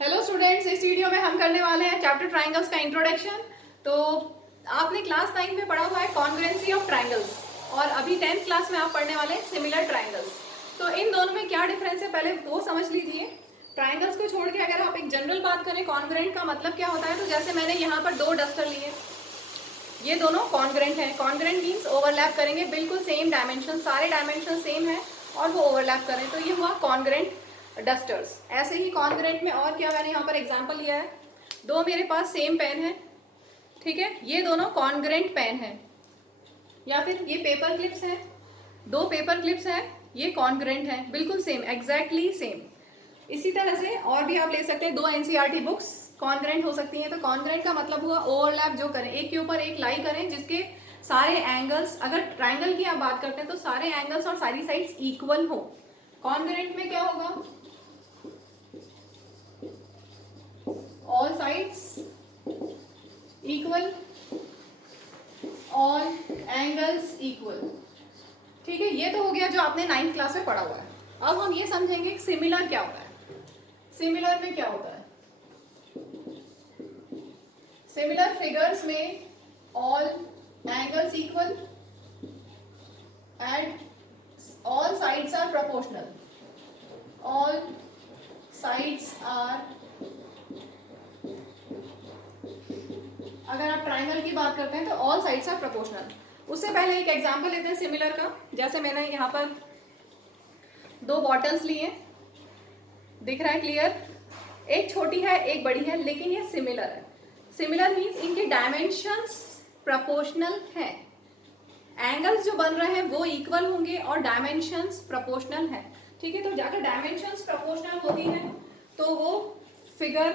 Hello students, इस video में हम करने वाले हैं चैप्टर ट्राइंगल्स का इंट्रोडक्शन। तो आपने क्लास 9 में पढ़ा हुआ है कॉन्ग्रुएंसी ऑफ ट्राइंगल्स और अभी 10th क्लास में आप पढ़ने वाले हैं सिमिलर ट्राइंगल्स। तो इन दोनों में क्या डिफरेंस है पहले वो समझ लीजिए। ट्राइंगल्स को छोड़ के अगर आप एक जनरल बात करें कॉन्ग्रुएंट का मतलब क्या होता है, तो जैसे मैंने यहाँ पर दो डस्टर लिए, ये दोनों कॉन्ग्रुएंट हैं। कॉन्ग्रुएंट मीन्स ओवरलैप करेंगे, बिल्कुल सेम डायमेंशन, सारे डायमेंशन सेम है और वो ओवरलैप करें, तो ये हुआ कॉन्ग्रुएंट डस्टर्स। ऐसे ही कॉन्ग्रुएंट में और क्या, मैंने यहाँ पर एग्जांपल लिया है, दो मेरे पास सेम पेन है, ठीक है, ये दोनों कॉन्ग्रुएंट पेन है। या फिर ये पेपर क्लिप्स हैं, दो पेपर क्लिप्स हैं, ये कॉन्ग्रुएंट हैं, बिल्कुल सेम, एग्जैक्टली सेम। इसी तरह से और भी आप ले सकते हैं, दो एनसीईआरटी बुक्स कॉन्ग्रुएंट हो सकती हैं। तो कॉन्ग्रुएंट का मतलब हुआ ओवरलैप जो करें, एक के ऊपर एक लाई करें जिसके सारे एंगल्स, अगर ट्राइंगल की आप बात करते हैं तो सारे एंगल्स और सारी साइड्स इक्वल हो। कॉन्ग्रुएंट में क्या होगा, all sides equal, all angles equal. ठीक है, ये तो हो गया जो आपने 9th क्लास में पढ़ा हुआ है। अब हम ये समझेंगे सिमिलर क्या होता है। सिमिलर में क्या होता है, सिमिलर फिगर्स में all angles equal and all sides are proportional, all sides are, अगर आप ट्राइंगल की बात करते हैं तो ऑल साइड्स आर प्रोपोर्शनल। उससे पहले एक एग्जांपल लेते हैं सिमिलर का। जैसे मैंने यहाँ पर दो बॉटल्स लिए, दिख रहा है क्लियर, एक छोटी है एक बड़ी है, लेकिन ये सिमिलर है। सिमिलर मीन्स इनके डायमेंशंस प्रोपोर्शनल हैं, एंगल्स जो बन रहे हैं वो इक्वल होंगे और डायमेंशंस प्रोपोर्शनल हैं। ठीक है, तो जाकर डायमेंशंस प्रोपोर्शनल होती हैं तो वो फिगर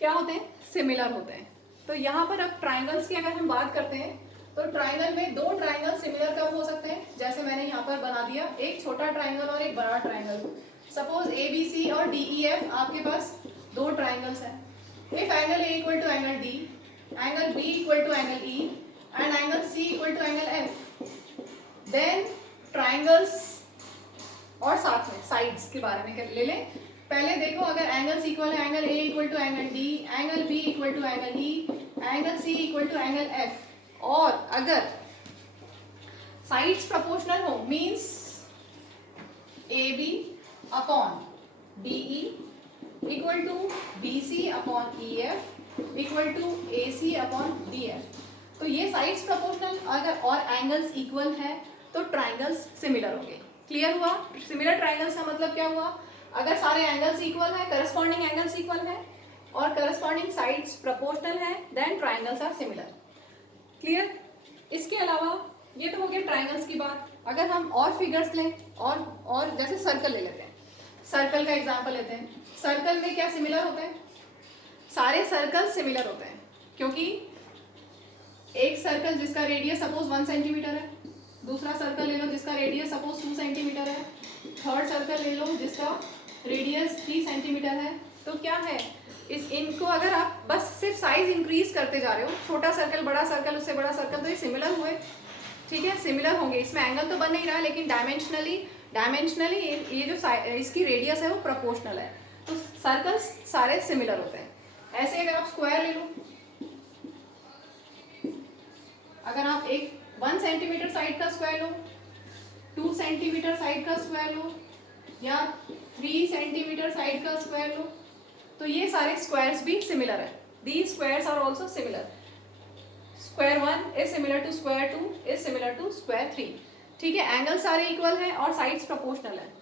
क्या होते हैं, सिमिलर होते हैं। तो यहाँ पर अब ट्राइंगल्स की अगर हम बात करते हैं तो ट्राइंगल में दो ट्राइंगल सिमिलर कब हो सकते हैं, जैसे मैंने यहाँ पर बना दिया, एक छोटा ट्राइंगल और एक बड़ा ट्राइंगल। सपोज ABC और DEF आपके पास दो ट्राइंगल्स हैं। If angle A equal to angle D, angle B equal to angle E and angle C equal to angle F, then triangles और साथ में साइड्स के बारे में ले लें। पहले देखो, अगर एंगल्स इक्वल है, angle A equal to angle D, angle B equal to angle E, angle C equal to angle F, और अगर साइड्स प्रोपोर्शनल हो means AB upon DE equal to BC upon EF equal to AC upon DF, तो ये sides proportional अगर और angles equal है तो triangles similar होंगे। क्लियर हुआ? सिमिलर ट्राइंगल्स का मतलब क्या हुआ, अगर सारे एंगल्स इक्वल है, करस्पॉन्डिंग एंगल्स इक्वल है और करस्पॉन्डिंग साइड्स प्रोपोर्शनल है, then triangles are similar. Clear? इसके अलावा ये तो हो गया ट्राइंगल्स की बात। अगर हम और फिगर्स लें और जैसे सर्कल ले लेते हैं, सर्कल का एग्जांपल लेते हैं। सर्कल में क्या सिमिलर होते हैं, सारे सर्कल सिमिलर होते हैं, क्योंकि एक सर्कल जिसका रेडियस सपोज 1 सेंटीमीटर है, दूसरा सर्कल ले लो जिसका रेडियस सपोज 2 सेंटीमीटर है, थर्ड सर्कल ले लो जिसका रेडियस 3 सेंटीमीटर है, तो क्या है, इनको अगर आप बस सिर्फ साइज इंक्रीज करते जा रहे हो, छोटा सर्कल बड़ा सर्कल उससे बड़ा सर्कल, तो ये सिमिलर हुए। ठीक है, सिमिलर होंगे, इसमें एंगल तो बन नहीं रहा है लेकिन डायमेंशनली ये जो इसकी रेडियस है वो प्रोपोर्शनल है, तो सर्कल्स सारे सिमिलर होते हैं। ऐसे अगर आप स्क्वायर ले लो, अगर आप एक 1 सेंटीमीटर साइड का स्क्वायर लो, 2 सेंटीमीटर साइड का स्क्वायर लो या 3 सेंटीमीटर साइड का स्क्वायर लो, तो ये सारे स्क्वायर्स भी सिमिलर है। These squares are also similar. Square 1 is similar to square 2 is similar to square 3। ठीक है, एंगल सारे इक्वल हैं और साइड्स प्रोपोर्शनल है।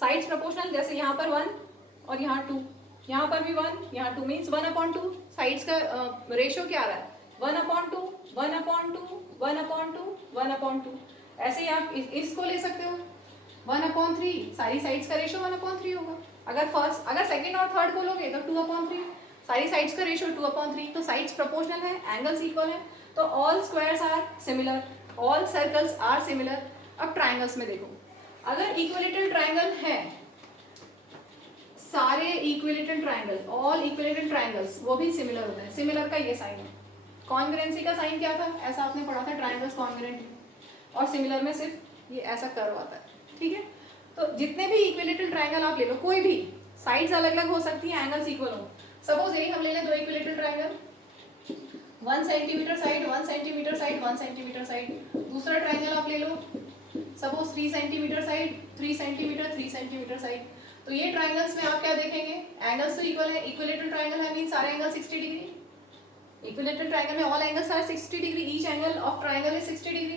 साइड्स प्रोपोर्शनल, जैसे यहाँ पर 1 और यहाँ 2, यहाँ पर भी 1 यहाँ 2, मीन्स 1/2। साइड्स का रेशियो क्या आ रहा है, 1/2 1/2 1/2 1/2। ऐसे ही आप इसको ले सकते हो 1/3, सारी साइड्स का रेशियो 1/3 होगा। अगर सेकंड और थर्ड को लोगे तो 2/3, सारी साइड्स का रेशियो 2/3। तो साइड्स प्रोपोर्शनल है, एंगल्स इक्वल है, तो all squares are similar, all circles are similar. अब ट्राइंगल्स में देखो, अगर इक्विलेटरल ट्राइंगल है, सारे equilateral triangle, all equilateral triangles वो भी सिमिलर होते हैं। सिमिलर का ये साइन है। कॉन्ग्रुएंसी का साइन क्या था, ऐसा आपने पढ़ा था, ट्राइंगल्स कॉन्ग्रुएंट, और सिमिलर में सिर्फ ये ऐसा कर्व आता है। ठीक है, तो जितने भी इक्विलेटरल ट्राइंगल आप ले लो, कोई भी साइड्स अलग अलग हो सकती हैं, एंगल्स इक्वल हो। सपोज यही हम ले लें दो equilateral triangle, 1 centimetre side 1 centimetre side 1 centimetre side. दूसरा ट्रायंगल आप ले लो, suppose 3 centimetre side 3 centimetre 3 centimetre side. तो ये ट्रायंगल्स में आप क्या देखेंगे, एंगल्स तो इक्वल है, इक्विलेटरल ट्रायंगल है मीन सारे एंगल 60 डिग्री। इक्विलेटरल ट्रायंगल में all angles are 60 degree, each angle of triangle is 60 degree.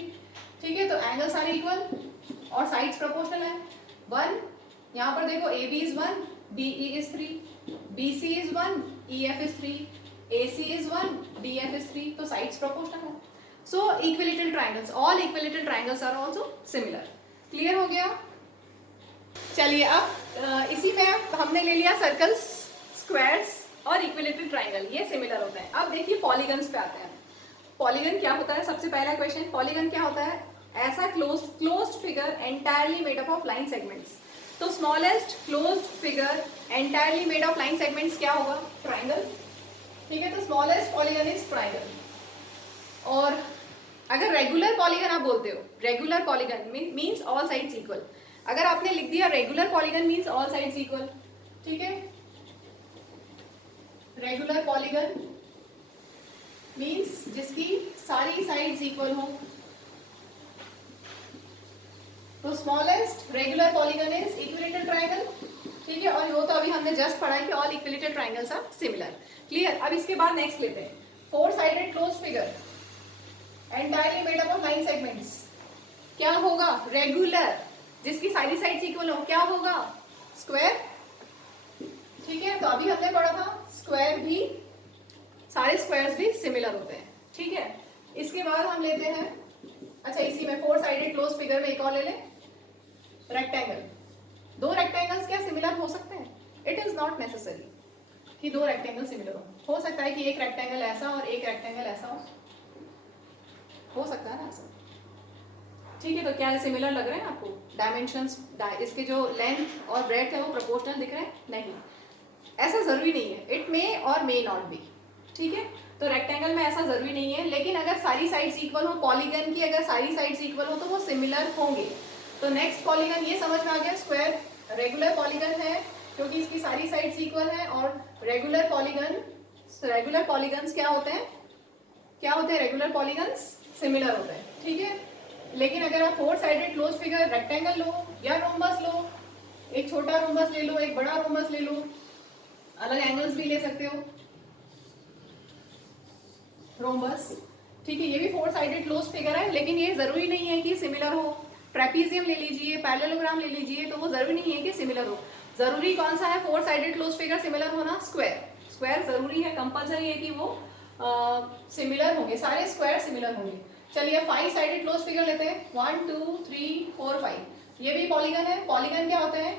ठीक है, तो एंगल्स आर इक्वल और साइड्स प्रोपोर्शनल है। 1 यहाँ पर देखो AB is 1, BE is 3, BC is 1, EF is 3, AC is 1, DF is 3, तो sides proportional है। So equilateral triangles, all equilateral triangles are also similar। Clear हो गया? चलिए अब इसी में हमने ले लिया सर्कल्स, स्क्वायर्स और इक्विलेटरल ट्राइंगल, ये सिमिलर होते हैं। अब देखिए पॉलीगन्स पे आते हैं। पॉलीगन क्या होता है, सबसे पहला क्वेश्चन, पॉलीगन क्या होता है? ऐसा closed figure entirely made up of line segments. तो smallest closed figure entirely made of line segments क्या होगा? ट्राइंगल। ठीक है, तो स्मॉलेस्ट पॉलीगन इज ट्राइंगल। और अगर रेगुलर पॉलीगन आप बोलते हो, regular polygon means all sides equal. अगर आपने लिख दिया regular polygon means all sides equal, ठीक है, रेगुलर पॉलीगन मींस जिसकी सारी साइड्स इक्वल हो। तो smallest regular polygon is equilateral triangle. ठीक है, और वो तो अभी हमने जस्ट पढ़ा है कि all equilateral triangles are similar. Clear? अब इसके बाद नेक्स्ट लेते हैं, four sided close figure entirely made up of line segments. क्या होगा? रेगुलर, जिसकी सारी साइड्स इक्वल हो। क्या होगा? स्क्वायर। ठीक है, तो अभी हमने पढ़ा था स्क्वायर भी, सारे स्क्वायर्स भी सिमिलर होते हैं। ठीक है, इसके बाद हम लेते हैं, अच्छा इसी में फोर साइडेड क्लोज फिगर में एक और ले लें, रेक्टेंगल। दो रेक्टेंगल्स क्या सिमिलर हो सकते हैं? इट इज नॉट नेसेसरी कि दो रेक्टेंगल सिमिलर हो सकता है कि एक रेक्टेंगल ऐसा और एक रेक्टेंगल ऐसा हो सकता है ना ऐसा। ठीक है, तो क्या सिमिलर लग रहे हैं आपको? डायमेंशंस, इसके जो लेंथ और ब्रेड्थ है वो प्रोपोर्शनल दिख रहे हैं? नहीं, ऐसा जरूरी नहीं है, इट मे और मे नॉट बी। ठीक है, तो रेक्टेंगल में ऐसा जरूरी नहीं है, लेकिन अगर सारी साइड्स इक्वल हो, पॉलीगन की अगर सारी साइड्स इक्वल हो तो वो सिमिलर होंगे। तो नेक्स्ट पॉलीगन ये समझ में आ गया, स्क्वायर रेगुलर पॉलीगन है क्योंकि इसकी सारी साइड्स इक्वल है। और रेगुलर पॉलीगन्स क्या होते हैं? क्या होते हैं रेगुलर पॉलीगन्स? सिमिलर होते हैं। ठीक है, लेकिन अगर आप four sided close figure rectangle लो या रोम्बस लो, एक छोटा रोम्बस ले लो, एक बड़ा रोम्बस ले लो, अलग एंगल्स भी ले सकते हो रोम्बस। ठीक है, ये भी फोर साइडेड क्लोज फिगर है, लेकिन ये जरूरी नहीं है कि सिमिलर हो। ट्रेपीजियम ले लीजिए, पैरेललोग्राम ले लीजिए, तो वो जरूरी नहीं है कि सिमिलर हो। जरूरी कौन सा है four sided close figure similar होना? स्क्वायर। स्क्वायर जरूरी है, कंपल्सरी है कि वो सिमिलर होंगे, सारे स्क्वायर सिमिलर होंगे। चलिए फाइव साइडेड क्लोज फिगर लेते हैं, 1 2 3 4 5। ये भी पॉलीगन है। पॉलीगन क्या होते हैं?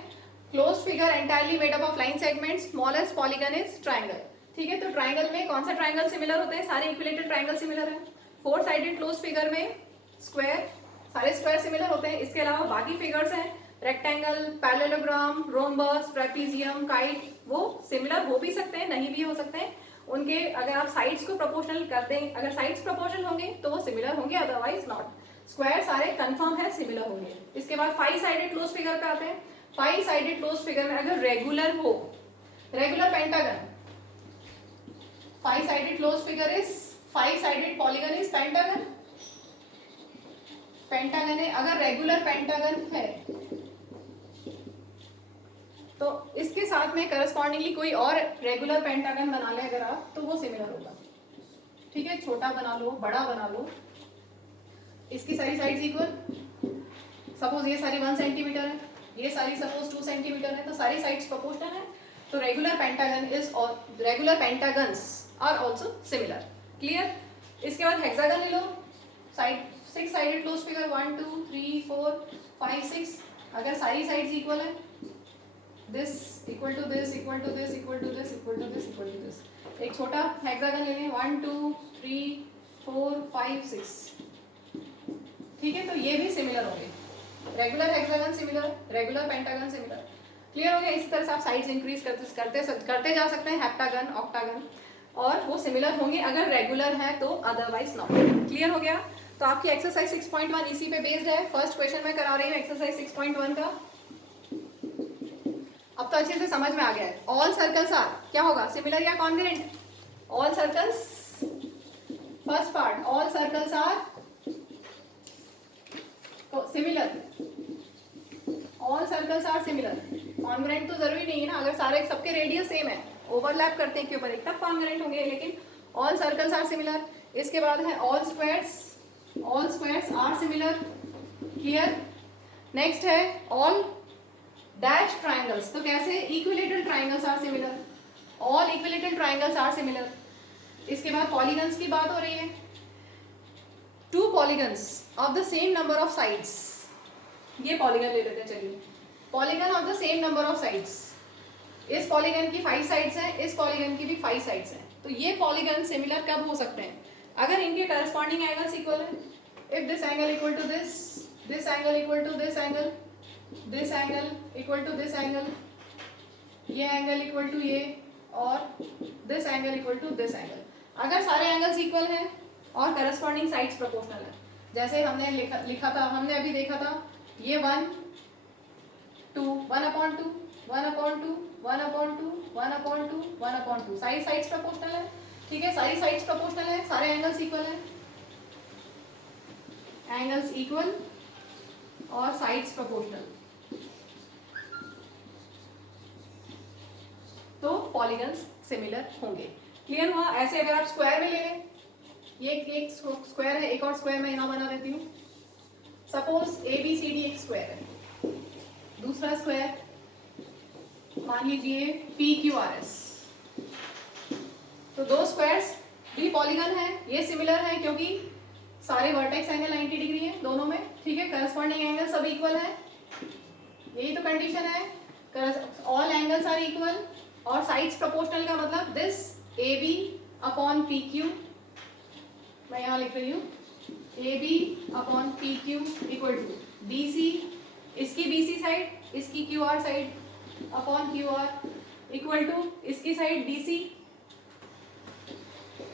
Close figure entirely made up of line segments, smallest polygon is triangle. ठीक है, तो ट्राइंगल में कौन सा ट्राइंगल सिमिलर होते हैं? सारे इक्विलेटरल ट्राइंगल सिमिलर है। फोर साइडेड क्लोज फिगर में स्क्वायर, सारे स्क्वायर सिमिलर होते हैं। इसके अलावा बाकी फिगर्स हैं, rectangle, parallelogram, rhombus, trapezium, kite, वो सिमिलर हो भी सकते हैं, नहीं भी हो सकते हैं। उनके अगर आप साइड्स को प्रोपोर्शनल कर दें, अगर साइड्स प्रोपोर्शनल होंगे तो वो सिमिलर होंगे, अदरवाइज नॉट। स्क्वायर सारे कंफर्म है सिमिलर होंगे। इसके बाद फाइव साइडेड क्लोज फिगर पे आते हैं। फाइव साइडेड क्लोज फिगर में अगर रेगुलर हो, regular pentagon, five sided close figure is, five sided polygon is pentagon. Pentagon है, अगर रेगुलर पेंटागन है तो इसके साथ में करस्पॉन्डिंगली कोई और रेगुलर पेंटागन बना ले अगर आप, तो वो सिमिलर होगा। ठीक है, छोटा बना लो, बड़ा बना लो, इसकी सारी साइड्स इक्वल। सपोज ये सारी 1 सेंटीमीटर है, ये सारी सपोज 2 सेंटीमीटर है, तो सारी साइड्स प्रोपोर्शनल है। तो रेगुलर पेंटागन इज, और regular pentagons are also similar. Clear? इसके बाद हेक्सागन ले लो, साइड 6 साइडेड क्लोज फिगर, 1 2 3 4 5 6। अगर सारी साइड्स इक्वल है, this equal to this equal to this equal to this equal to this equal to this, एक छोटा हेक्सागन ले लें, 1 2 3 4 5 6। ठीक है, तो ये भी सिमिलर होंगे। Regular hexagon similar, regular pentagon similar. Clear हो गया? इस तरह से आप साइड्स इंक्रीज करते जा सकते हैं, हेप्टागन, ऑक्टागन, और वो सिमिलर होंगे अगर रेगुलर है तो, अदरवाइज नॉट। क्लियर हो गया? तो आपकी एक्सरसाइज 6.1 इसी पे बेस्ड है। फर्स्ट क्वेश्चन मैं करा रही हूँ एक्सरसाइज 6.1 का। अब तो अच्छे से समझ में आ गया है। ऑल सर्कल्स आर क्या होगा, सिमिलर या congruent? All circles, first part, all circles are similar, all circles are similar. Congruent तो जरूरी नहीं है ना, अगर सारे सबके रेडियस सेम है, ओवरलैप करते हैं के ऊपर एक, तब कॉन्ग्रुएंट होंगे, लेकिन ऑल सर्कल्स आर सिमिलर। इसके बाद है all squares are similar, clear. Next है ऑल डैश ट्राइंगल्स, तो कैसे, equilateral triangles are similar, all equilateral triangles are similar. इसके बाद पॉलीगन्स की बात हो रही है, two polygons of the same number of sides, ये पॉलीगन ले लेते हैं, चलिए, polygon of the same number of sides, इस पॉलीगन की 5 साइड्स हैं, इस पॉलीगन की भी 5 साइड्स हैं, तो ये पॉलीगन सिमिलर कब हो सकते हैं, अगर इनके करस्पॉन्डिंग एंगल्स इक्वल है। If this angle equal to this angle equal to this angle, this angle equal to this angle, ये एंगल इक्वल टू ये, और this angle equal to this angle, अगर सारे एंगल्स इक्वल हैं और corresponding sides proportional है, जैसे हमने लिखा था, हमने अभी देखा था, ये 1 2 1/2 1/2 1/2 1/2 1/2, सारी साइड्स प्रोपोर्शनल है, ठीक है, सारी साइड्स प्रोपोर्शनल है, सारे एंगल्स इक्वल है, एंगल्स इक्वल और साइड्स प्रोपोर्शनल, तो पॉलीगन्स सिमिलर होंगे। क्लियर हुआ? ऐसे अगर आप स्क्वायर में ले लें, ये एक स्क्वायर है, एक और स्क्वायर मैं यहाँ बना देती हूँ, सपोज ABCD एक स्क्वायर है, दूसरा स्क्वायर मान लीजिए PQRS, तो दो स्क्वायर्स भी पॉलीगन है, ये सिमिलर है क्योंकि सारे वर्टेक्स एंगल 90 डिग्री है दोनों में, ठीक है, करस्पॉन्डिंग एंगल सब इक्वल है, यही तो कंडीशन है, ऑल एंगल्स आर इक्वल और साइड्स प्रोपोर्शनल का मतलब दिस AB अपॉन PQ, मैं यहाँ लिख रही हूँ AB upon PQ equal to BC, इसकी BC साइड, इसकी QR side upon QR equal to इसकी साइड DC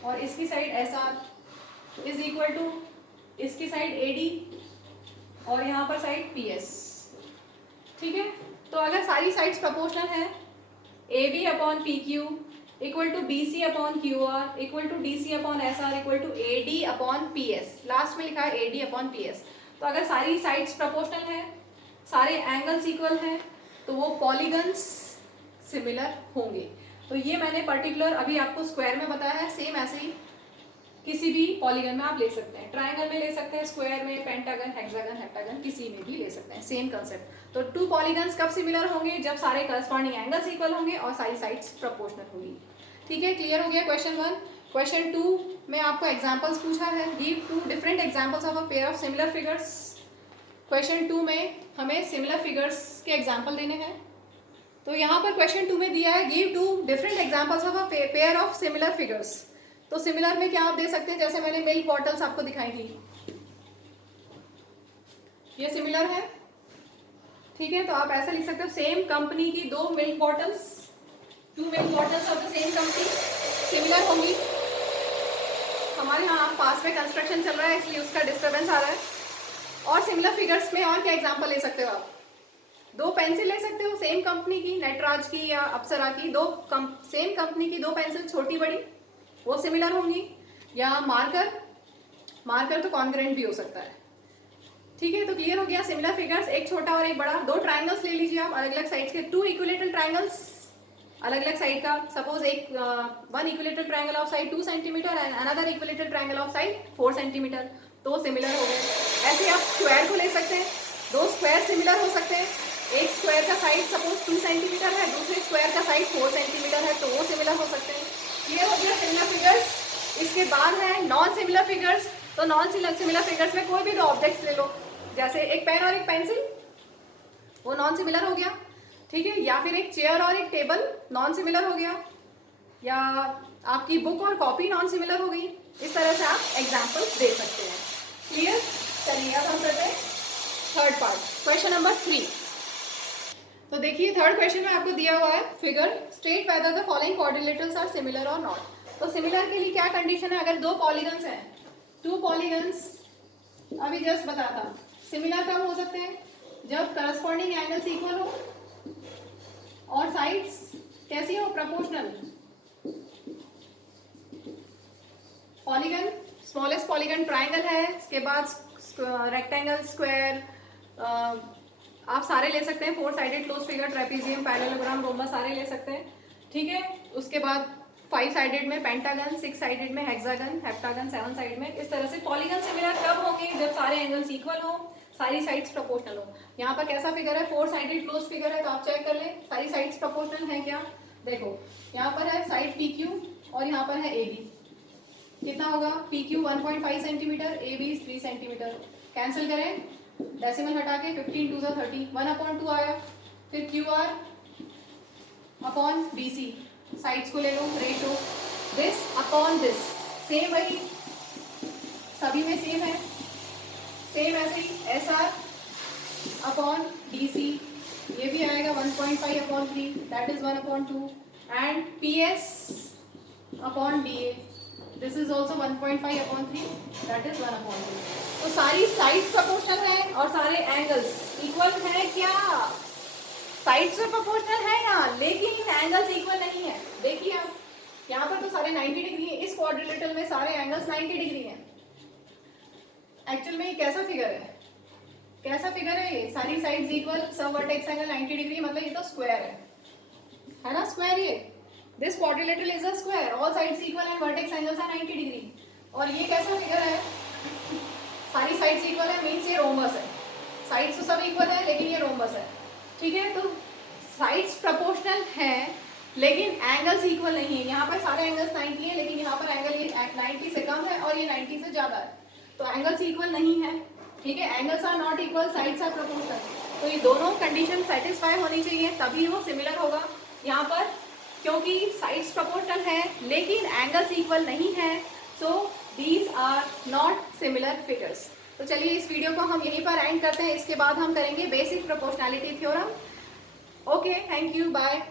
और इसकी side SR is equal to इसकी साइड AD और यहाँ पर साइड PS, ठीक है। तो अगर सारी साइड्स प्रोपोर्शनल है, AB upon PQ equal to BC upon QR equal to DC upon SR equal to AD upon PS, last में लिखा है AD अपॉन PS, तो अगर सारी साइड्स प्रोपोर्शनल है, सारे एंगल्स इक्वल हैं, तो वो पॉलीगन्स सिमिलर होंगे। तो ये मैंने पर्टिकुलर अभी आपको स्क्वायर में बताया है, सेम ऐसे ही किसी भी पॉलीगन में आप ले सकते हैं, ट्राइंगल में ले सकते हैं, स्क्वायर में, पेंटागन, हेक्सागन, हेप्टागन, किसी में भी ले सकते हैं, सेम कंसेप्ट। तो टू पॉलीगन्स कब सिमिलर होंगे, जब सारे करस्पॉन्डिंग एंगल्स इक्वल होंगे और सारी साइड्स प्रोपोर्शनल होंगी, ठीक है। क्लियर हो गया क्वेश्चन 1। क्वेश्चन 2 में आपको एग्जांपल्स पूछा है, give 2 different examples of a pair of similar figures. Question 2 में हमें सिमिलर फिगर्स के एग्जाम्पल देने हैं, तो यहाँ पर क्वेश्चन 2 में दिया है give 2 different examples of a pair of similar figures. तो सिमिलर में क्या आप दे सकते हैं, जैसे मैंने मिल्क बॉटल्स आपको दिखाई थी, ये सिमिलर है, ठीक है, तो आप ऐसा लिख सकते हो सेम कंपनी की दो milk bottles, 2 milk bottles of the same company similar होंगी। हमारे यहाँ पास में कंस्ट्रक्शन चल रहा है इसलिए उसका डिस्टर्बेंस आ रहा है। और सिमिलर फिगर्स में और क्या एग्जांपल ले सकते हो आप, दो पेंसिल ले सकते हो सेम कंपनी की, नटराज की या अप्सरा की, सेम कंपनी की दो पेंसिल छोटी बड़ी, वो सिमिलर होंगी। या मार्कर तो कॉन्ग्रुएंट भी हो सकता है, ठीक है। तो क्लियर हो गया सिमिलर फिगर्स, एक छोटा और एक बड़ा। दो ट्राइंगल्स ले लीजिए आप अलग अलग साइड्स के, 2 इक्विलेटरल ट्राइंगल्स अलग अलग साइड का, सपोज एक 1 equilateral triangle of side 2 centimetre and another equilateral triangle of side 4 centimetre, तो सिमिलर हो गए। ऐसे आप स्क्वायर को ले सकते हैं, दो स्क्वायर सिमिलर हो सकते हैं, एक स्क्वायर का साइड सपोज 2 सेंटीमीटर है, दूसरे स्क्वायर का साइड 4 सेंटीमीटर है, तो वो सिमिलर हो सकते हैं। ये हो गया सिमिलर फिगर्स। इसके बाद है नॉन सिमिलर फिगर्स। तो नॉन सिमिलर फिगर्स में कोई भी दो ऑब्जेक्ट्स ले लो, जैसे एक पेन और एक पेंसिल, वो नॉन सिमिलर हो गया, ठीक है। या फिर एक चेयर और एक टेबल नॉन सिमिलर हो गया, या आपकी बुक और कॉपी नॉन सिमिलर हो गई। इस तरह से आप एग्जाम्पल्स दे सकते हैं। क्लियर? चलिए अब हम करते हैं थर्ड पार्ट, क्वेश्चन नंबर 3। तो देखिए थर्ड क्वेश्चन में आपको दिया हुआ है figure, state whether the following quadrilaterals are similar और नॉट। तो सिमिलर के लिए क्या कंडीशन है, अगर दो पॉलीगन्स हैं, 2 पॉलीगन्स, अभी जस्ट बताया था, सिमिलर कब हो सकते हैं, जब करस्पॉन्डिंग एंगल्स इक्वल हो, और साइड्स कैसी हो, proportional. Polygon, smallest polygon triangle है, इसके बाद रेक्टेंगल, स्क्वायर, आप सारे ले सकते हैं, 4 sided close figure, trapezium, parallelogram, rhombus सारे ले सकते हैं, ठीक है। उसके बाद 5 साइडेड में पेंटागन, 6 साइडेड में हेक्सागन, हेप्टागन, 7 साइड में। इस तरह से पॉलीगन सिमिलर कब होंगे, जब सारे एंगल्स इक्वल हो, सारी साइड्स प्रोपोर्शनल हो। यहाँ पर कैसा फिगर है, 4 साइडेड क्लोज फिगर है, तो आप चेक कर लें सारी साइड्स प्रोपोर्शनल है क्या। देखो यहाँ पर है साइड पी क्यू और यहाँ पर है ए बी, कितना होगा, P Q 1.5 centimetre, A B 3 centimetre. Cancel करें, डेसिमल हटा के 15 2 30, 1/2 आया। फिर Q R upon B C, sides को ले लो, ratio this upon this, same वही सभी में सेम है, सेम ऐसे ही S R upon D C, ये भी आएगा 1.5/3, that is 1/2, and P S upon D A, this is also 1.5/3, that is 1/2। तो सारी साइड्स प्रोपोर्शनल है और सारे एंगल्स इक्वल है क्या, साइड्स से प्रोपोर्शनल है यहाँ, लेकिन एंगल्स इक्वल नहीं है। देखिए आप यहाँ पर तो सारे 90 डिग्री है, इस क्वाड्रिलेटरल में सारे एंगल्स 90 डिग्री हैं। एक्चुअल में ये कैसा फिगर है, कैसा फिगर है ये, सारी साइड्स इक्वल, सब वर्टेक्स एंगल 90 डिग्री, मतलब ये तो स्क्वायर है ना, स्क्वायर। ये this quadrilateral is a square, all sides equal and vertex angles are 90 degree. और ये कैसा फिगर है, सारी साइड्स इक्वल है, मींस ये रोम्बस है, साइड्स तो सब इक्वल है लेकिन ये रोम्बस है, ठीक है। तो साइड्स प्रोपोर्शनल है लेकिन एंगल्स इक्वल नहीं है। यहाँ पर सारे एंगल्स 90 है लेकिन यहाँ पर एंगल ये 90 से कम है और ये 90 से ज़्यादा है, तो एंगल्स इक्वल नहीं है, ठीक है। Angles are not equal, sides are proportional. तो ये दोनों कंडीशन सेटिस्फाई होनी चाहिए तभी वो सिमिलर होगा। यहाँ पर क्योंकि साइड्स प्रोपोर्शनल है लेकिन एंगल्स इक्वल नहीं है, so these are not similar figures. तो चलिए इस वीडियो को हम यहीं पर एंड करते हैं, इसके बाद हम करेंगे basic proportionality theorem. Okay, thank you, bye.